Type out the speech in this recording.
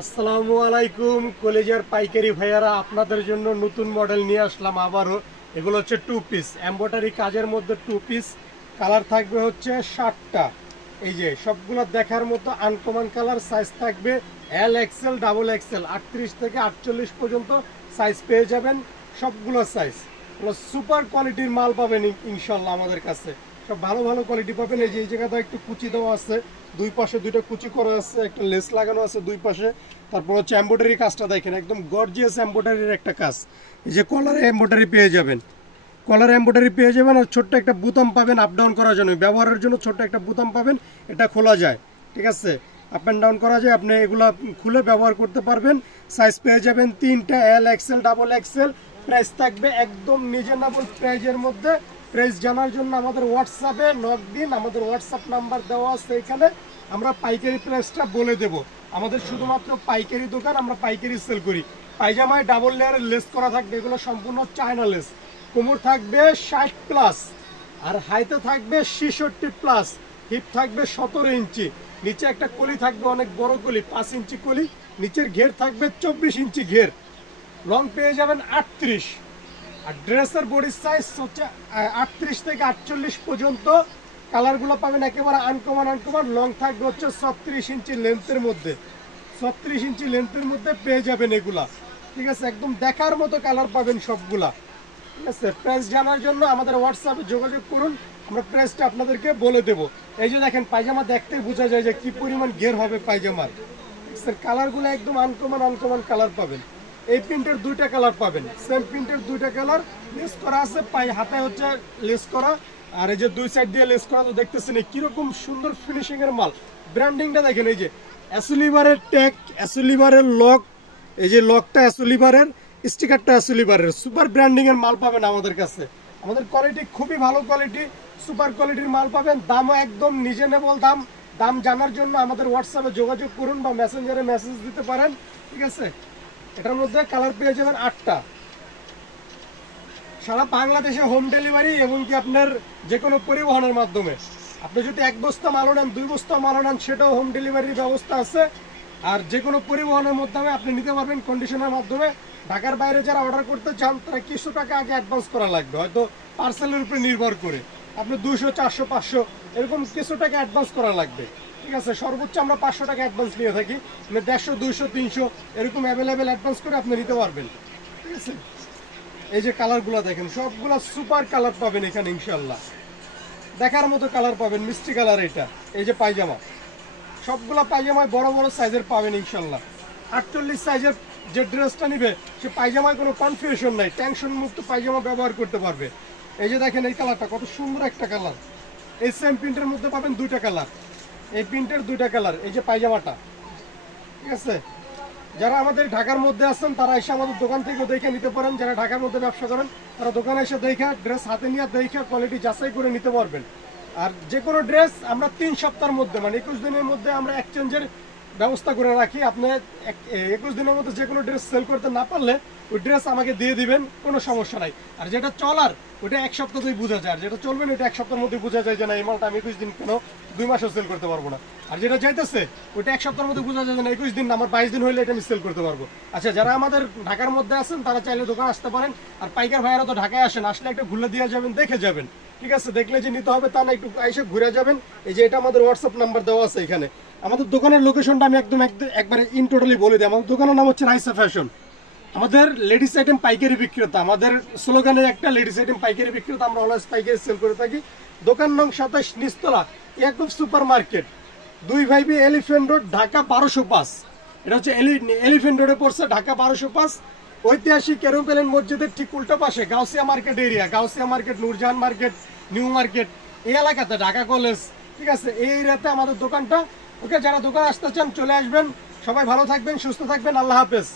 আসসালামু আলাইকুম কলেজের পাইকারি ভাইয়ারা, আপনাদের জন্য নতুন মডেল নিয়ে আসলাম আবারও। এগুলো হচ্ছে টু পিস এমব্রয়ডারি কাজের মধ্যে টু পিস। কালার থাকবে হচ্ছে 60টা। এই যে সবগুলো দেখার মতো আনকমন কালার। সাইজ থাকবে এল এক্সেল, ডাবল এক্সেল, 38 থেকে 48 পর্যন্ত সাইজ পেয়ে যাবেন। সবগুলো সাইজ সুপার কোয়ালিটির মাল পাবেন ইনশাল্লাহ আমাদের কাছে। সব ভালো ভালো কোয়ালিটি পাবেন। এই যে এই জায়গাটা একটু কুচি দেওয়া আছে, দুই পাশে দুইটা কুচি করা আছে, একটা লেস লাগানো আছে দুই পাশে। তারপর হচ্ছে এমব্রয়ডারি কাজটা দেখেন, একদম গর্জিয়াস এমব্রয়ডারির একটা কাজ। এই যে কলারে এমব্রয়ডারি পেয়ে যাবেন, কলার এমব্রয়ডারি পেয়ে যাবেন। আর ছোট্ট একটা বোতাম পাবেন আপ ডাউন করার জন্য, ব্যবহারের জন্য ছোট্ট একটা বোতাম পাবেন। এটা খোলা যায়, ঠিক আছে, আপ অ্যান্ড ডাউন করা যায়। আপনি এগুলা খুলে ব্যবহার করতে পারবেন। সাইজ পেয়ে যাবেন 3টা, L XL, double XL. Price থাকবে একদম রিজনেবল প্রাইজের মধ্যে। প্রাইস জানার জন্য আমাদের হোয়াটসঅ্যাপে নক দিন, আমাদের হোয়াটসঅ্যাপ নাম্বার দেওয়া আছে এখানে। আমরা পাইকারি প্রাইসটা বলে দেব। আমাদের শুধুমাত্র পাইকারি দোকান, আমরা পাইকারি সেল করি। পায়জামায় ডাবল লেয়ারের লেস করা থাকবে, এগুলো সম্পূর্ণ চায়না লেস। কোমর থাকবে 60 প্লাস, আর হাইতে থাকবে 66 প্লাস। হিপ থাকবে 17 ইঞ্চি। নিচে একটা কলি থাকবে, অনেক বড় কলি, 5 ইঞ্চি কলি। নিচের ঘের থাকবে 24 ইঞ্চি ঘের। লং পেয়ে যাবেন 38। আর ড্রেসের বডি সাইজ হচ্ছে 38 থেকে 48 পর্যন্ত। কালারগুলো পাবেন একেবারে আনকমন আনকমন। লং থাকবে হচ্ছে 36 ইঞ্চি লেন্থের মধ্যে, 36 ইঞ্চি লেন্থের মধ্যে পেয়ে যাবেন এগুলা, ঠিক আছে। একদম দেখার মতো কালার পাবেন সবগুলা, ঠিক আছে। প্রাইস জানার জন্য আমাদের হোয়াটসঅ্যাপে যোগাযোগ করুন, আমরা প্রাইসটা আপনাদেরকে বলে দেব। এই যে দেখেন, পায়জামা দেখতে বোঝা যায় যে কি পরিমাণ ঘের হবে পায়জামার। কালারগুলো একদম আনকমন আনকমন কালার পাবেন। এই প্রিন্টের দুইটা কালার পাবেন, সেম প্রিন্টের দুইটা কালার। লেস করা আছে, হাতে হচ্ছে লেস করা, আর এই যে দুই সাইড দিয়ে লেস করা। তো দেখতেছেন কিরকম সুন্দর ফিনিশিং এর মাল। ব্র্যান্ডিংটা দেখেন, এই যে অ্যাসোলিভারের ট্যাগ, অ্যাসোলিভারের লক, এই যে লকটা অ্যাসোলিভারের, স্টিকারটা অ্যাসোলিভারের। সুপার ব্র্যান্ডিং এর মাল পাবেন আমাদের কাছে। আমাদের কোয়ালিটি খুবই ভালো কোয়ালিটি, সুপার কোয়ালিটির মাল পাবেন। দামও একদম রিজনেবল দাম। দাম জানার জন্য আমাদের হোয়াটসঅ্যাপে যোগাযোগ করুন বা মেসেঞ্জারে মেসেজ দিতে পারেন, ঠিক আছে। এটার মধ্যে কালার পেয়ে যাবেন 8টা। সারা বাংলাদেশে হোম ডেলিভারি, এমনকি আপনার যে কোনো পরিবহনের মাধ্যমে। আপনি যদি 1 বস্তা মালও নেন, 2 বস্তা মালও নেন, সেটাও হোম ডেলিভারির ব্যবস্থা আছে। আর যে কোনো পরিবহনের মাধ্যমে আপনি নিতে পারবেন, কন্ডিশনের মাধ্যমে। ঢাকার বাইরে যারা অর্ডার করতে চান তারা কিছু টাকা আগে অ্যাডভান্স করা লাগবে, হয়তো পার্সেলের উপরে নির্ভর করে। আপনি 200, 400, 500 এরকম কিছু টাকা অ্যাডভান্স করা লাগবে, ঠিক আছে। সর্বোচ্চ আমরা 500 টাকা অ্যাডভান্স নিয়ে থাকি। মানে 150, 200, 300 এরকম অ্যাভেলেবেল অ্যাডভান্স করে আপনি নিতে পারবেন, ঠিক আছে। এই যে কালারগুলো দেখেন, সবগুলো সুপার কালার পাবেন এখানে ইনশাল্লাহ। দেখার মতো কালার পাবেন, মিষ্টি কালার এটা। এই যে পায়জামা, সবগুলা পায়জামায় বড় বড় সাইজের পাবেন ইনশাল্লাহ। 48 সাইজের যে ড্রেসটা নিবে সে পায়জামায় কোনো কনফিউশন নাই, টেনশন মুক্ত পায়জামা ব্যবহার করতে পারবে। এই যে দেখেন এই কালারটা কত সুন্দর একটা কালার। এই সেম প্রিন্টের মধ্যে পাবেন দুইটা কালার, এই প্রিন্টের দুইটা কালার। এই যে পায়জামাটা, ঠিক আছে। যারা আমাদের ঢাকার মধ্যে আছেন তারা এসে আমাদের দোকান থেকে দেখে নিতে পারেন। যারা ঢাকার মধ্যে ব্যবসা করেন তারা দোকানে এসে দেখে, ড্রেস হাতে নিয়ে দেখে কোয়ালিটি যাচাই করে নিতে পারবেন। আর যে কোনো ড্রেস আমরা 3 সপ্তাহের মধ্যে, মানে 21 দিনের মধ্যে আমরা এক্সচেঞ্জের ব্যবস্থা করে রাখি। আপনি 21 দিনের মধ্যে যে কোনো ড্রেস সেল করতে না পারলে ওই ড্রেস আমাকে দিয়ে দিবেন, কোনো সমস্যা নাই। আর যেটা চলার ওইটা 1 সপ্তাহতেই বোঝা যায়, আর যেটা চলবে না ওইটা 1 সপ্তাহের মধ্যে বোঝা যায় যে না এই মালটা আমি 21 দিন কেন 2 মাসও সেল করতে পারবো না। আর যেটা যাইতেছে ওইটা 1 সপ্তাহের মধ্যে বোঝা যায় যে না 21 দিন না, আমার 22 দিন হলে এটা আমি সেল করতে পারবো। আচ্ছা, যারা আমাদের ঢাকার মধ্যে আছেন তারা চাইলে দোকান আসতে পারেন। আর পাইকার ভাইয়ারা তো ঢাকায় আসেন, আসলে একটা ঘুরে দিয়ে যাবেন, দেখে যাবেন, ঠিক আছে। দেখলে যে নিতে হবে তা না, একটু এসে ঘুরে যাবেন। এই যে এটা আমাদের হোয়াটসঅ্যাপ নাম্বার দেওয়া আছে এখানে। আমাদের দোকানের লোকেশনটা আমি একবারে ইন টোটালি বলে দিই। আমাদের দোকানের নাম হচ্ছে রাইসা ফ্যাশন। আমাদের লেডিস আইটেম পাইকারি বিক্রেতা, আমাদের স্লোগানে একটা লেডিস আইটেম পাইকারি বিক্রেতা। আমরা অলওয়েজ পাইকারি সেল করে থাকি। দোকান নং 27, নিচতলা, ইয়াকুব সুপার মার্কেট, 2 ভাইবি, এলিফ্যান্ট রোড, ঢাকা 1205। এটা হচ্ছে এলিফ্যান্ট রোডে পড়ছে, ঢাকা 1205। ঐতিহাসিক এরোপ্লেন মসজিদের ঠিক উল্টো পাশে Gausia market area, Gausia market, Nurjahan market, new market, এই এলাকাতে, ঢাকা কলেজ, ঠিক আছে, এই এরিয়াতে আমাদের দোকানটা। ওকে, যারা দোকান আসতে চান চলে আসবেন। সবাই ভালো থাকবেন, সুস্থ থাকবেন, আল্লাহ হাফেজ।